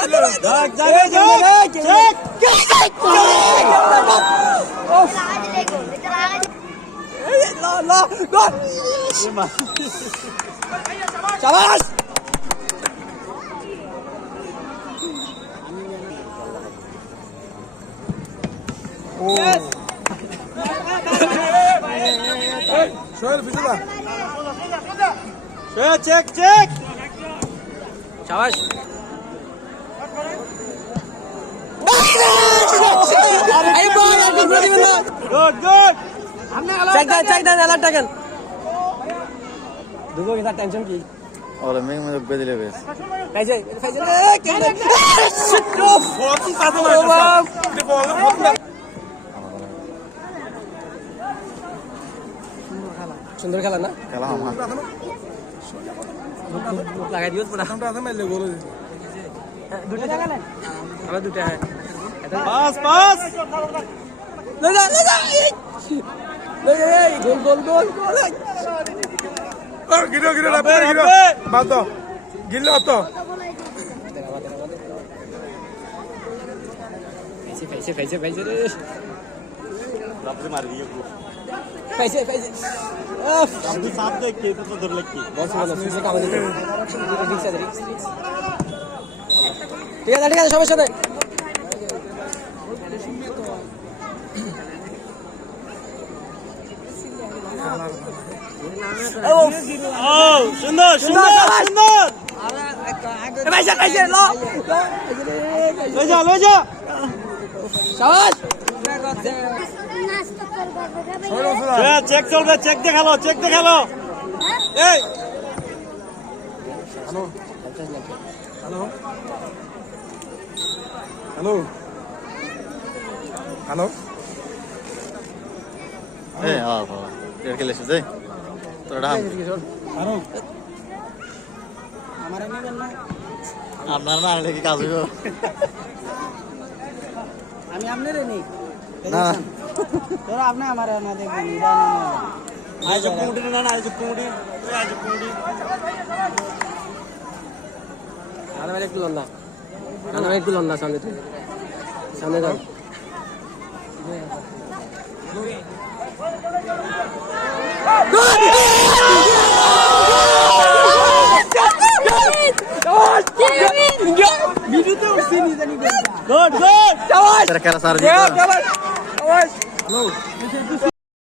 Bak demek demek. Çek. Çek. Of. La la gol. Çavaş. Yes. Şöyle Füzula. Şey Şöyle çek çek. Çavaş. Good good check then check then এলার টাকেন দুগো কিন্তু tension কি ওরা মেঘ মেঘ বেদিলে বেশ। কাইছে কাইছে এ কেন শিট্রফ ও বাপ। সুন্দর খেলা না? খেলা আমার লাগাই দিও পুরা। আমরা মেলে গোল দুটো জায়গা নাই আমার দুটো হ্যাঁ। পাস পাস লাগা এই গোল গোল গোল গোল গিরো পাইছে পাইছে পাইছে রে রাত্রে মারি দিয়ে পাইছে পাইছে ঠিক আছে ঠিক আছে সবাই সবাই সুন্দর সুন্দর সুন্দর যা লই যা সাবাস চেক চলবে চেক দেখাল চেক দেখাল এই? হ্যালো হ্যালো হ্যালো হ্যালো হ্যাঁ হ্যাঁ হ্যাঁ আপনার না আনলে কি কাজ হইব? আমি আপনার নেই না। তোরা আপনি আমার না দেখবেন আজ কুমুটি না। আজ কুমুটি আজ কুমুটি একটু মেরে একটু লন্ডা সামনে তুই সামনে যাও গুড গুড তোরা খেলা সার দিও